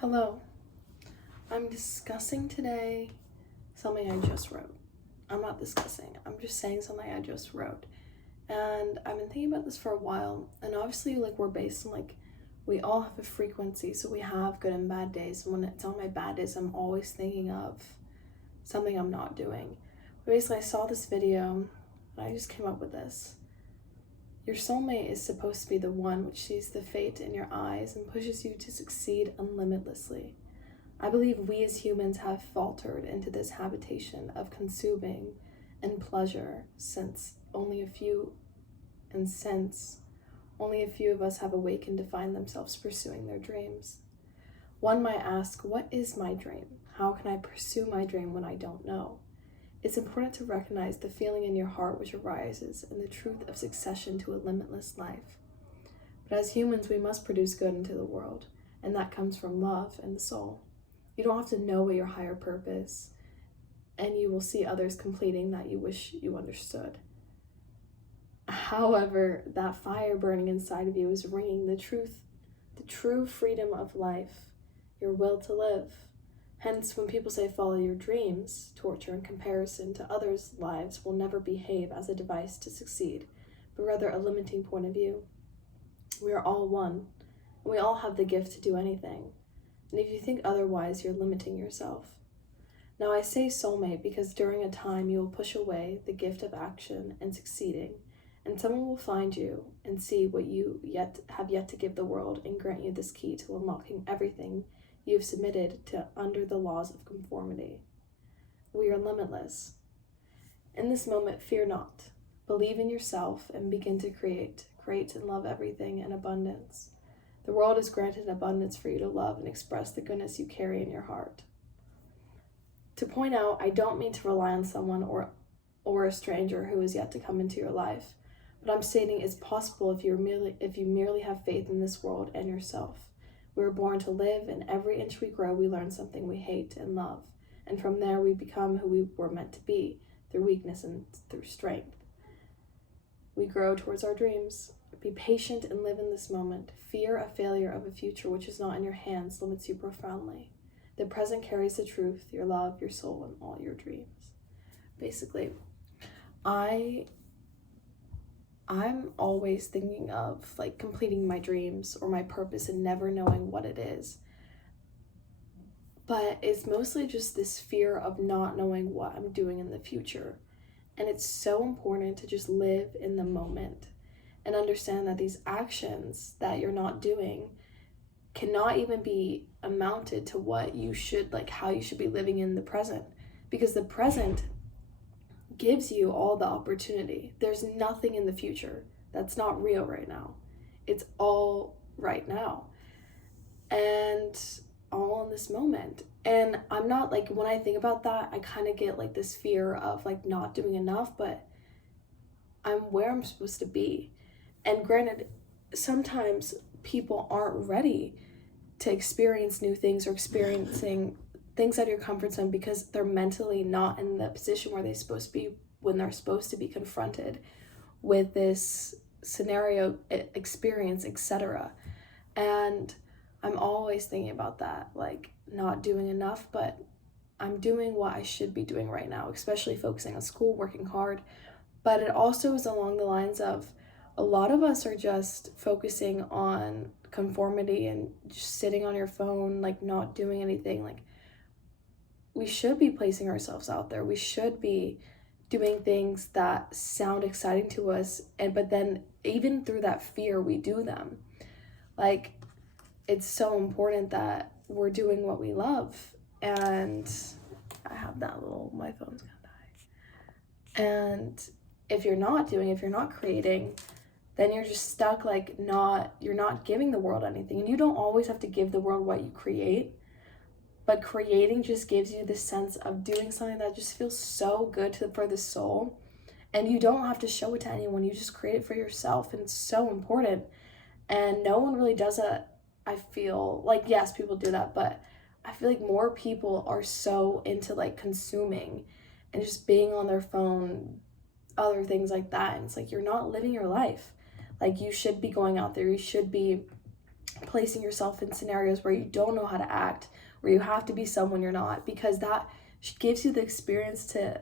Hello, I'm discussing today something I just wrote. I'm not discussing, I'm just saying something I just wrote. And I've been thinking about this for a while, and obviously, we're based on, we all have a frequency, so we have good and bad days. And when it's on my bad days, I'm always thinking of something I'm not doing. But basically, I saw this video, and I just came up with this. Your soulmate is supposed to be the one which sees the fate in your eyes and pushes you to succeed unlimitlessly. I believe we as humans have faltered into this habitation of consuming and pleasure since only a few of us have awakened to find themselves pursuing their dreams. One might ask, what is my dream? How can I pursue my dream when I don't know? It's important to recognize the feeling in your heart which arises and the truth of succession to a limitless life. But as humans, we must produce good into the world, and that comes from love and the soul. You don't have to know what your higher purpose, and you will see others completing that you wish you understood. However, that fire burning inside of you is ringing the true freedom of life, your will to live. Hence, when people say follow your dreams, torture and comparison to others' lives will never behave as a device to succeed, but rather a limiting point of view. We are all one, and we all have the gift to do anything. And if you think otherwise, you're limiting yourself. Now, I say soulmate because during a time you will push away the gift of action and succeeding, and someone will find you and see what you have yet to give the world and grant you this key to unlocking everything you have submitted to under the laws of conformity. We are limitless. In this moment, fear not. Believe in yourself and begin to create and love everything in abundance. The world is granted abundance for you to love and express the goodness you carry in your heart. To point out, I don't mean to rely on someone or a stranger who is yet to come into your life, but I'm stating it's possible if you merely have faith in this world and yourself. We were born to live, and every inch we grow, we learn something we hate and love, and from there we become who we were meant to be, through weakness and through strength. We grow towards our dreams. Be patient and live in this moment. Fear of failure of a future which is not in your hands limits you profoundly. The present carries the truth, your love, your soul, and all your dreams. Basically, I'm always thinking of completing my dreams or my purpose and never knowing what it is. But it's mostly just this fear of not knowing what I'm doing in the future. And it's so important to just live in the moment and understand that these actions that you're not doing cannot even be amounted to what you should, how you should be living in the present. Because the present gives you all the opportunity. There's nothing in the future that's not real right now. It's all right now. And all in this moment. And I'm not when I think about that, I kind of get this fear of not doing enough, but I'm where I'm supposed to be. And granted, sometimes people aren't ready to experience new things or experiencing things out of your comfort zone because they're mentally not in the position where they're supposed to be when they're supposed to be confronted with this scenario, experience, etc. And I'm always thinking about that, not doing enough, but I'm doing what I should be doing right now, especially focusing on school, working hard. But it also is along the lines of a lot of us are just focusing on conformity and just sitting on your phone, not doing anything. We should be placing ourselves out there. We should be doing things that sound exciting to us, but then even through that fear, we do them. It's so important that we're doing what we love. And I have my phone's gonna die. And if you're not creating, then you're just stuck, you're not giving the world anything. And you don't always have to give the world what you create, but creating just gives you this sense of doing something that just feels so good for the soul. And you don't have to show it to anyone. You just create it for yourself. And it's so important. And no one really does it. I feel yes, people do that, but I feel more people are so into consuming and just being on their phone, other things like that. And it's you're not living your life. You should be going out there. You should be placing yourself in scenarios where you don't know how to act, where you have to be someone you're not, because that gives you the experience to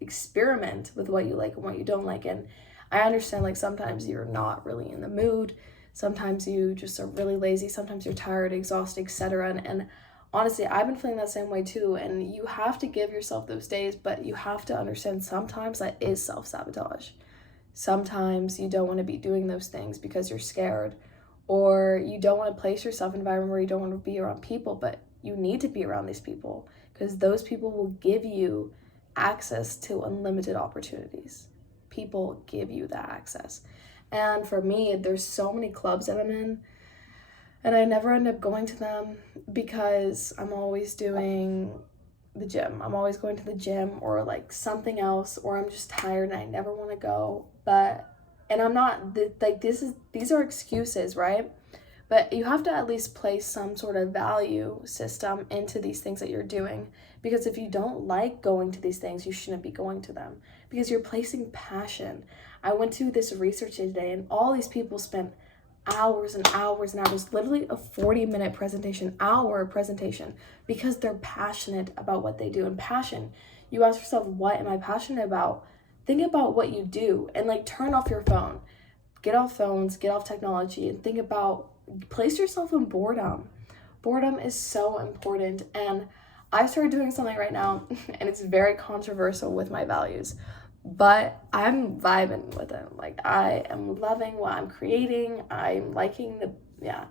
experiment with what you like and what you don't like. And I understand, like, sometimes you're not really in the mood, sometimes you just are really lazy, sometimes you're tired, exhausted, etc. And honestly, I've been feeling that same way too, and you have to give yourself those days, but you have to understand sometimes that is self-sabotage. Sometimes you don't want to be doing those things because you're scared, or you don't want to place yourself in an environment where you don't want to be around people, but you need to be around these people because those people will give you access to unlimited opportunities. People give you that access. And for me, there's so many clubs that I'm in, and I never end up going to them because I'm always doing the gym. I'm always going to the gym or like something else, or I'm just tired and I never want to go. And I'm not like, these are excuses, right? But you have to at least place some sort of value system into these things that you're doing, because if you don't like going to these things, you shouldn't be going to them because you're placing passion. I went to this research today, and all these people spent hours and hours and hours, literally a 40-minute presentation, hour presentation, because they're passionate about what they do. And passion, you ask yourself, what am I passionate about? Think about what you do and like turn off your phone. Get off phones, get off technology, and think about, place yourself in boredom. Boredom is so important. And I started doing something right now, and it's very controversial with my values, but I'm vibing with it. Like, I am loving what I'm creating. I'm liking yeah.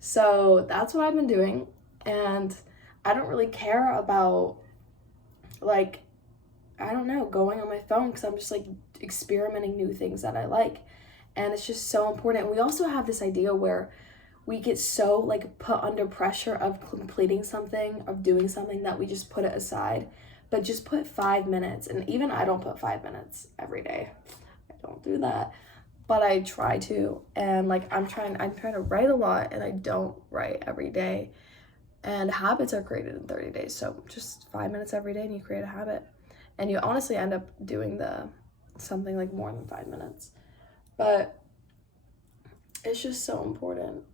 So that's what I've been doing. And I don't really care about, like, I don't know, going on my phone, because I'm just like experimenting new things that I like. And it's just so important. We also have this idea where we get so like put under pressure of completing something, of doing something, that we just put it aside. But just put 5 minutes. And even I don't put 5 minutes every day. I don't do that. But I try to. And like I'm trying to write a lot, and I don't write every day. And habits are created in 30 days. So just 5 minutes every day and you create a habit. And you honestly end up doing something like more than 5 minutes. But it's just so important,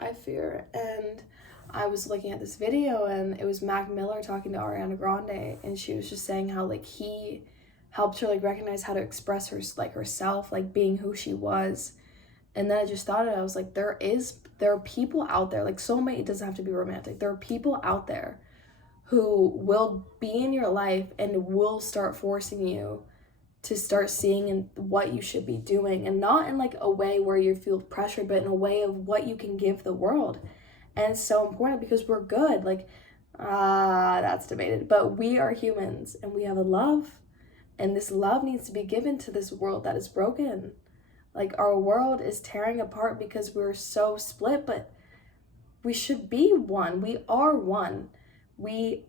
I fear. And I was looking at this video, and it was Mac Miller talking to Ariana Grande, and she was just saying how like he helped her like recognize how to express herself, like being who she was. And then I just thought of it, I was like, there are people out there, like soulmate, it doesn't have to be romantic. There are people out there who will be in your life and will start forcing you to start seeing in what you should be doing, and not in like a way where you feel pressure, but in a way of what you can give the world. And it's so important because we're good. Like, that's debated, but we are humans and we have a love, and this love needs to be given to this world that is broken. Like, our world is tearing apart because we're so split, but we should be one. We are one. We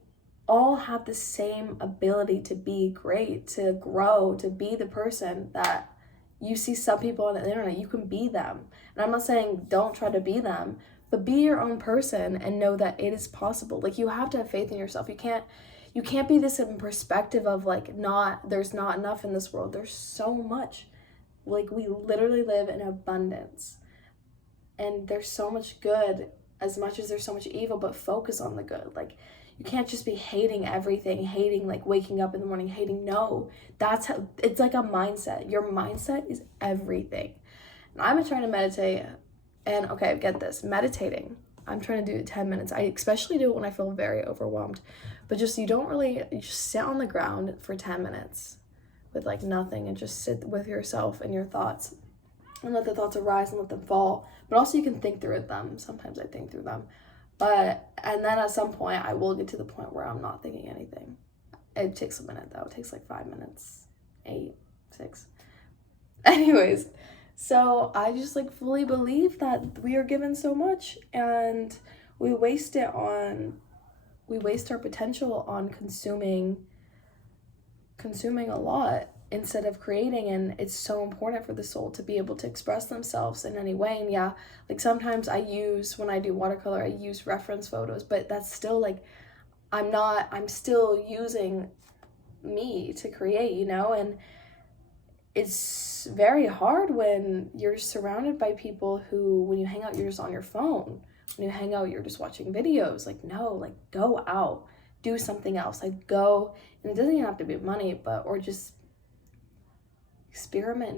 all have the same ability to be great, to grow, to be the person that you see some people on the internet. You can be them. And I'm not saying don't try to be them, but be your own person and know that it is possible. Like, you have to have faith in yourself. You can't be this in perspective of like, there's not enough in this world. There's so much. Like, we literally live in abundance. And there's so much good as much as there's so much evil, but focus on the good. Like, you can't just be hating everything, hating like waking up in the morning, hating. No, that's how, it's like a mindset. Your mindset is everything. And I've been trying to meditate, and okay, get this, meditating, I'm trying to do 10 minutes. I especially do it when I feel very overwhelmed, but you just sit on the ground for 10 minutes with like nothing, and just sit with yourself and your thoughts, and let the thoughts arise and let them fall. But also you can think through them. Sometimes I think through them. And then at some point I will get to the point where I'm not thinking anything. It takes a minute though. It takes like 5 minutes, 8, 6. Anyways, so I just like fully believe that we are given so much, and we waste our potential on consuming a lot instead of creating. And it's so important for the soul to be able to express themselves in any way. And yeah, like sometimes when I do watercolor, I use reference photos, but that's still like, I'm still using me to create, and it's very hard when you're surrounded by people who, when you hang out, you're just on your phone. When you hang out, you're just watching videos. Like, no, like, go out, do something else. Like, go, and it doesn't even have to be money, but, or just experiment